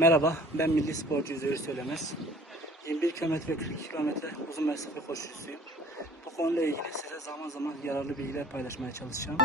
Merhaba, ben milli sporcu Zöğür Söylemez. 21 km ve 42 km uzun mesafe koşucusuyum. Bu konuyla ilgili size zaman zaman yararlı bilgiler paylaşmaya çalışacağım.